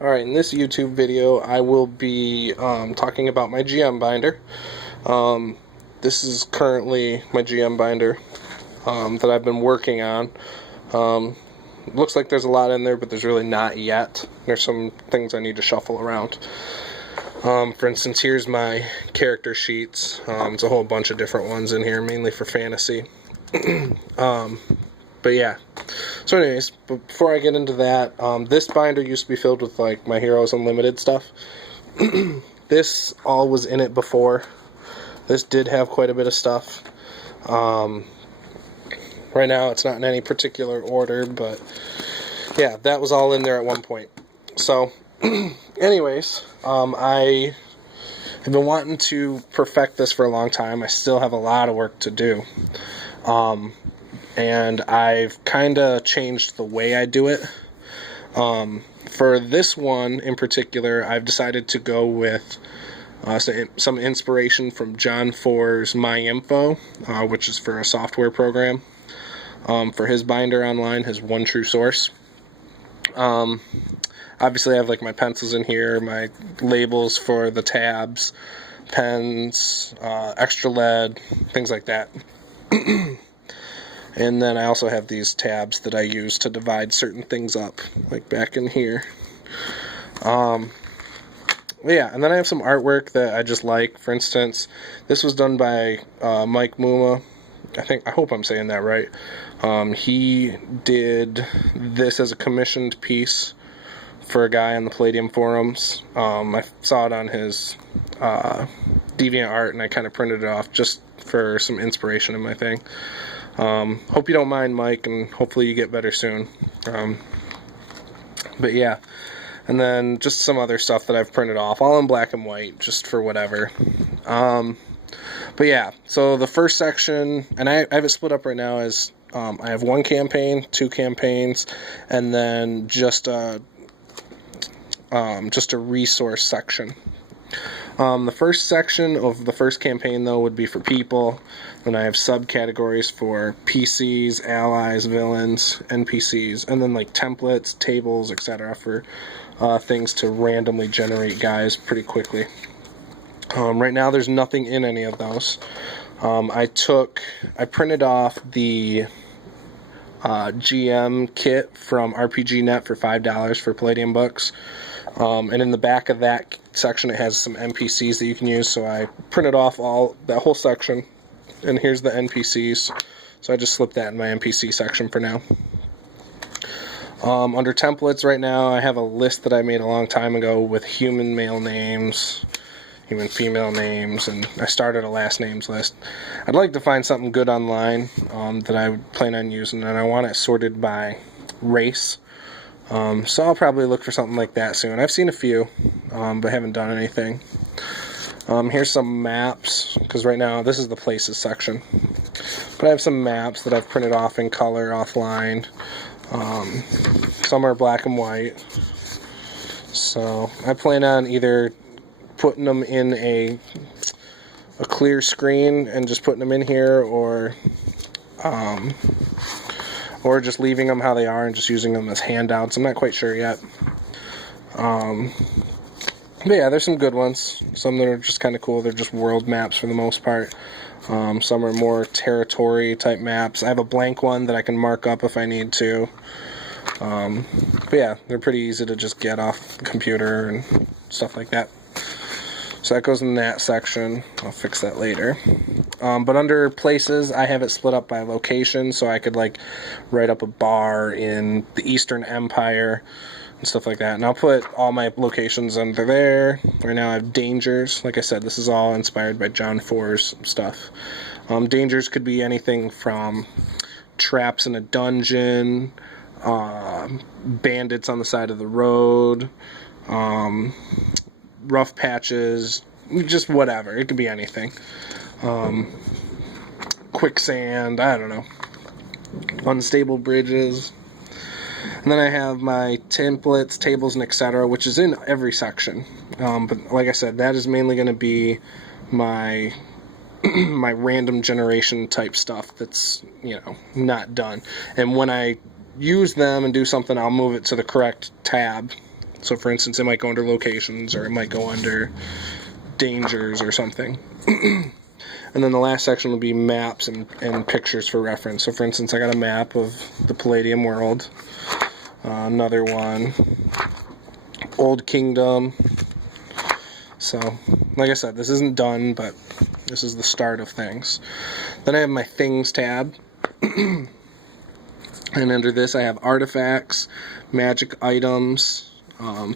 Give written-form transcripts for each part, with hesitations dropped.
Alright, in this YouTube video I will be talking about my GM binder. This is currently my GM binder that I've been working on. Looks like there's a lot in there, but there's really not yet. There's some things I need to shuffle around. For instance, here's my character sheets. It's a whole bunch of different ones in here, mainly for fantasy. But yeah, so anyways, before I get into that, this binder used to be filled with like my Heroes Unlimited stuff. This all was in it before. This did have quite a bit of stuff. Right now it's not in any particular order, but yeah, that was all in there at one point. So anyways, I have been wanting to perfect this for a long time. I still have a lot of work to do. And I've kind of changed the way I do it. For this one in particular, I've decided to go with some inspiration from Johnn Fours MyInfo, which is for a software program, for his binder online, his one true source. Obviously I have like my pencils in here, my labels for the tabs, pens, extra lead, things like that. And then I also have these tabs that I use to divide certain things up, like back in here. Yeah, and then I have some artwork that I just like. For instance, this was done by Mike Muma. I hope I'm saying that right. He did this as a commissioned piece for a guy on the Palladium forums. I saw it on his DeviantArt, and I kind of printed it off just for some inspiration in my thing. Hope you don't mind, Mike, and hopefully you get better soon. But yeah, and then just some other stuff that I've printed off, all in black and white, just for whatever. But yeah, so the first section, and I have it split up right now as I have one campaign, two campaigns, and then just a resource section. The first section of the first campaign, though, would be for people. Then I have subcategories for PCs, allies, villains, NPCs, and then like templates, tables, etc. for things to randomly generate guys pretty quickly. Right now there's nothing in any of those. I printed off the GM kit from RPGNet for $5 for Palladium books. And in the back of that section it has some NPCs that you can use, so I printed off that whole section, and here's the NPCs, so I just slipped that in my NPC section for now. Under templates right now I have a list that I made a long time ago with human male names, human female names, and I started a last names list. I'd like to find something good online that I would plan on using, and I want it sorted by race. So I'll probably look for something like that soon. I've seen a few, but haven't done anything. Here's some maps, because right now this is the places section. But I have some maps that I've printed off in color offline. Some are black and white. So I plan on either putting them in a clear screen and just putting them in here, or just leaving them how they are and just using them as handouts. I'm not quite sure yet. But yeah, there's some good ones. Some that are just kind of cool. They're just world maps for the most part. Some are more territory type maps. I have a blank one that I can mark up if I need to. But yeah, they're pretty easy to just get off the computer and stuff like that. So that goes in that section. I'll fix that later. But under places, I have it split up by location, so I could like write up a bar in the Eastern Empire and stuff like that. And I'll put all my locations under there. Right now I have dangers. Like I said, this is all inspired by Johnn Fours stuff. Dangers could be anything from traps in a dungeon, bandits on the side of the road, rough patches, just whatever. It could be anything. Quicksand, I don't know. Unstable bridges. And then I have my templates, tables, and etc., which is in every section. But like I said, that is mainly going to be my my random generation type stuff that's, not done. And when I use them and do something, I'll move it to the correct tab So for instance, it might go under locations, or it might go under dangers or something. And then the last section will be maps and pictures for reference. So for instance, I got a map of the Palladium world. Another one, Old Kingdom. So, like I said, this isn't done, but this is the start of things. Then I have my Things tab. And under this I have Artifacts, Magic Items,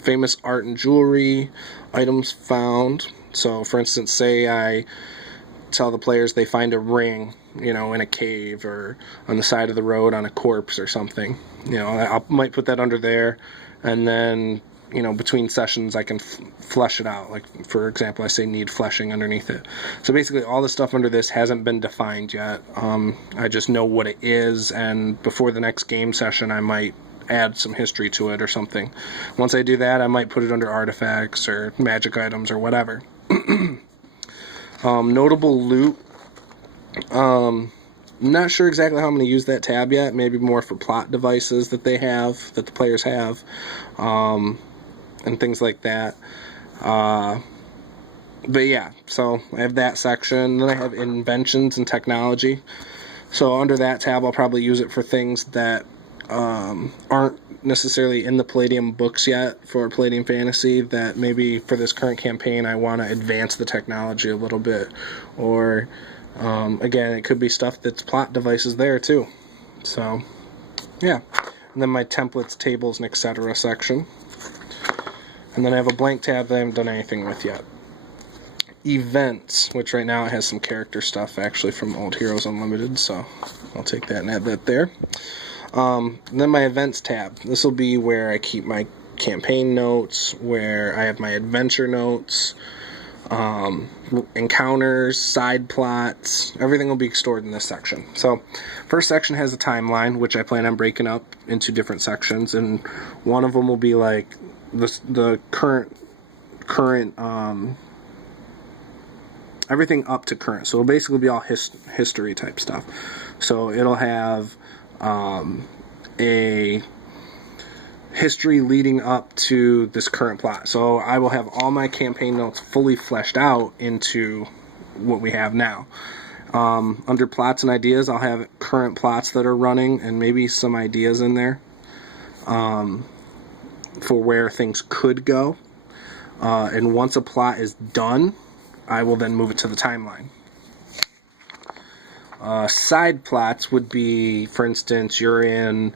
Famous Art and Jewelry, Items Found. So, for instance, say I tell the players they find a ring, in a cave or on the side of the road on a corpse or something. I might put that under there, and then, between sessions I can flesh it out. Like, for example, I say need fleshing underneath it. So basically all the stuff under this hasn't been defined yet. I just know what it is, and before the next game session I might add some history to it or something. Once I do that, I might put it under artifacts or magic items or whatever. Notable loot. Not sure exactly how I'm going to use that tab yet. Maybe more for plot devices that the players have, and things like that. But yeah, so I have that section. Then I have inventions and technology. So under that tab, I'll probably use it for things that aren't necessarily in the Palladium books yet for Palladium Fantasy, that maybe for this current campaign I want to advance the technology a little bit. Or, again, it could be stuff that's plot devices there too. So, yeah. And then my templates, tables, and etc. section. And then I have a blank tab that I haven't done anything with yet. Events, which right now it has some character stuff actually from Old Heroes Unlimited, so I'll take that and add that there. Then my events tab. This will be where I keep my campaign notes, where I have my adventure notes, encounters, side plots. Everything will be stored in this section. So first section has a timeline, which I plan on breaking up into different sections, and one of them will be like the current everything up to current. So it'll basically be all history type stuff. So it'll have a history leading up to this current plot. So I will have all my campaign notes fully fleshed out into what we have now. Under plots and ideas, I'll have current plots that are running and maybe some ideas in there for where things could go. And once a plot is done, I will then move it to the timeline. Side plots would be, for instance, you're in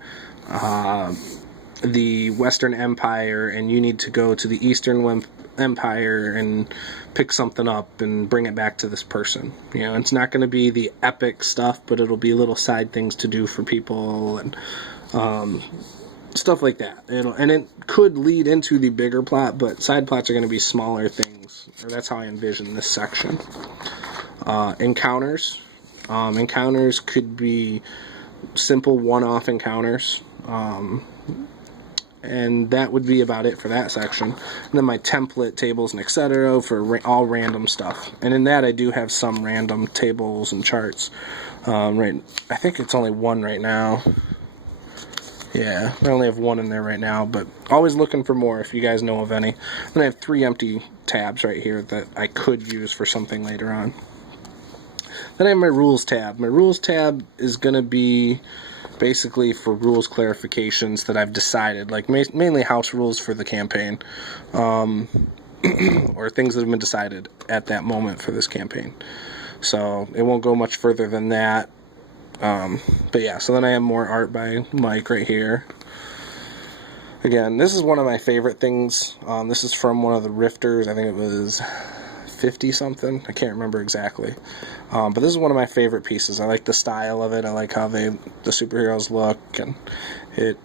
the Western Empire and you need to go to the Eastern Empire and pick something up and bring it back to this person. It's not going to be the epic stuff, but it'll be little side things to do for people and stuff like that. And it could lead into the bigger plot, but side plots are going to be smaller things, or that's how I envision this section. Encounters. Encounters could be simple one-off encounters, and that would be about it for that section. And then my template, tables, and etc. for all random stuff. And in that I do have some random tables and charts. I think it's only one right now. Yeah, I only have one in there right now, but always looking for more if you guys know of any. Then I have 3 empty tabs right here that I could use for something later on. Then I have my rules tab. My rules tab is going to be basically for rules clarifications that I've decided, like mainly house rules for the campaign, or things that have been decided at that moment for this campaign. So it won't go much further than that. But yeah, so then I have more art by Mike right here. Again, this is one of my favorite things. This is from one of the Rifters. I think it was 50 something. I can't remember exactly. But this is one of my favorite pieces. I like the style of it. I like how the superheroes look, and it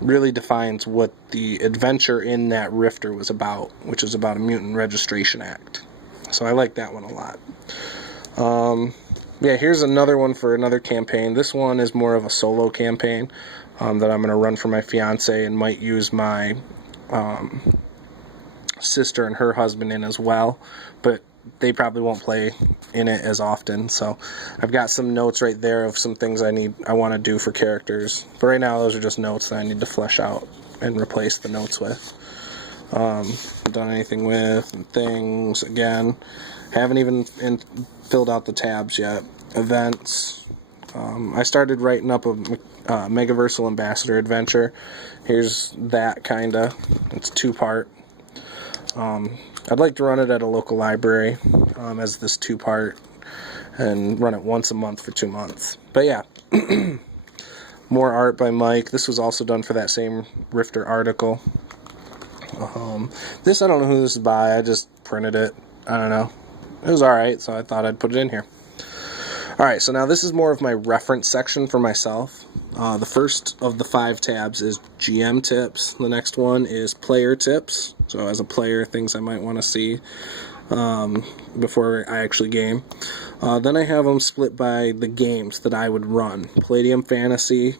really defines what the adventure in that Rifter was about, which is about a Mutant Registration Act. So I like that one a lot. Yeah, here's another one for another campaign. This one is more of a solo campaign that I'm going to run for my fiance, and might use my sister and her husband in as well, but they probably won't play in it as often. So I've got some notes right there of some things I want to do for characters, but right now those are just notes that I need to flesh out and replace the notes with. Done anything with, and things, again. Haven't even filled out the tabs yet. Events. I started writing up a Megaversal Ambassador adventure. Here's that, kinda. It's 2-part. I'd like to run it at a local library as this 2-part and run it once a month for 2 months. But yeah, more art by Mike. This was also done for that same Rifter article. This, I don't know who this is by. I just printed it. I don't know. It was alright, so I thought I'd put it in here. Alright, so now this is more of my reference section for myself. The first of the 5 tabs is GM tips. The next one is player tips. So as a player, things I might want to see before I actually game. Then I have them split by the games that I would run. Palladium Fantasy,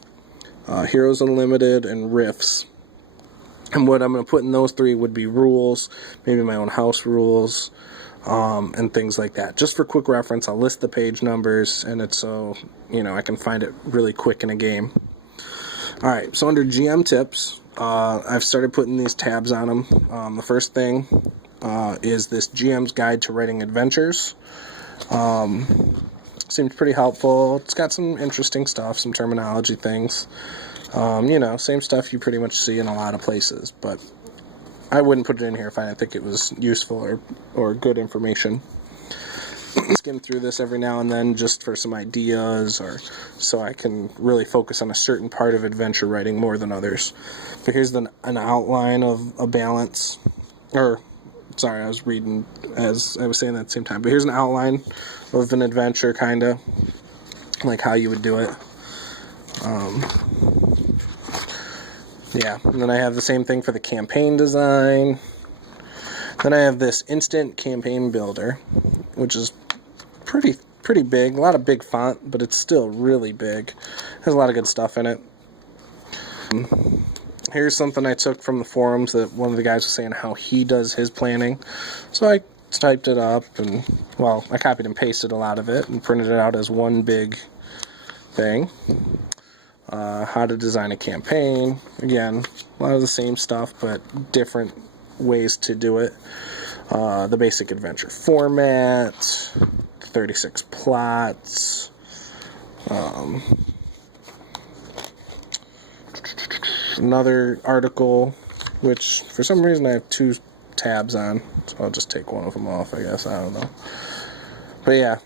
Heroes Unlimited, and Rifts. And what I'm going to put in those 3 would be rules, maybe my own house rules, and things like that. Just for quick reference, I'll list the page numbers, and it's so, I can find it really quick in a game. Alright, so under GM tips, I've started putting these tabs on them. The first thing is this GM's Guide to Writing Adventures. Seems pretty helpful. It's got some interesting stuff, some terminology things. Same stuff you pretty much see in a lot of places, but I wouldn't put it in here if I didn't think it was useful or good information. Skim through this every now and then just for some ideas, or so I can really focus on a certain part of adventure writing more than others. But here's an outline of a balance, sorry, I was reading as I was saying that at the same time, but here's an outline of an adventure, kinda like how you would do it. Yeah, and then I have the same thing for the campaign design. Then I have this instant campaign builder, which is pretty big. A lot of big font, but it's still really big. Has a lot of good stuff in it. Here's something I took from the forums that one of the guys was saying how he does his planning. So I typed it up, and, well, I copied and pasted a lot of it and printed it out as one big thing. How to design a campaign. Again, a lot of the same stuff, but different ways to do it. The basic adventure format, 36 plots, another article, which for some reason I have 2 tabs on, so I'll just take one of them off, I guess. I don't know. But yeah,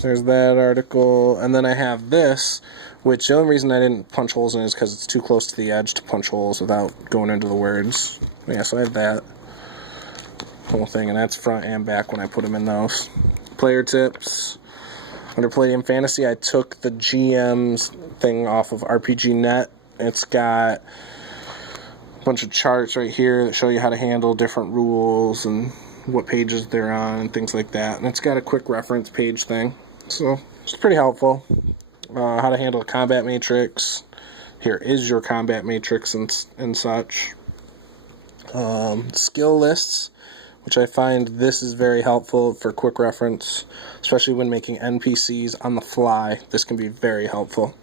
there's that article, and then I have this, which the only reason I didn't punch holes in is because it's too close to the edge to punch holes without going into the words. But yeah, so I have that whole thing, and that's front and back when I put them in those. Player tips. Under Palladium Fantasy, I took the GM's thing off of RPG.net. It's got a bunch of charts right here that show you how to handle different rules and what pages they're on and things like that. And it's got a quick reference page thing, so it's pretty helpful. How to handle a combat matrix. Here is your combat matrix and such. Skill lists, which I find this is very helpful for quick reference, especially when making NPCs on the fly. This can be very helpful.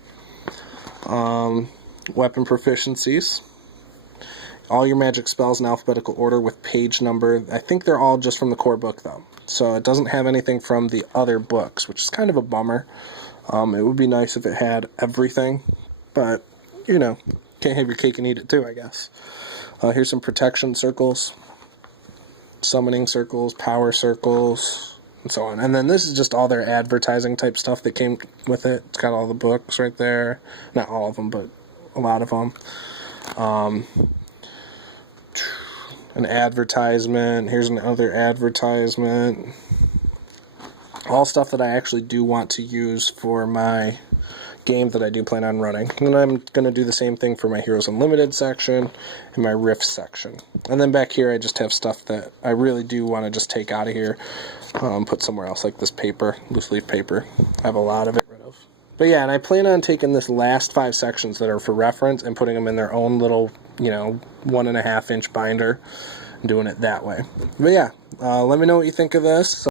Weapon proficiencies. All your magic spells in alphabetical order with page number. I think they're all just from the core book, though. So it doesn't have anything from the other books, which is kind of a bummer. It would be nice if it had everything, but, can't have your cake and eat it too, I guess. Here's some protection circles, summoning circles, power circles, and so on. And then this is just all their advertising type stuff that came with it. It's got all the books right there. Not all of them, but a lot of them. An advertisement. Here's another advertisement. All stuff that I actually do want to use for my game that I do plan on running. And I'm going to do the same thing for my Heroes Unlimited section and my Rift section. And then back here I just have stuff that I really do want to just take out of here, put somewhere else, like this paper, loose leaf paper. I have a lot of it rid of. But yeah, and I plan on taking this last 5 sections that are for reference and putting them in their own little, 1.5 inch binder and doing it that way. But yeah, let me know what you think of this.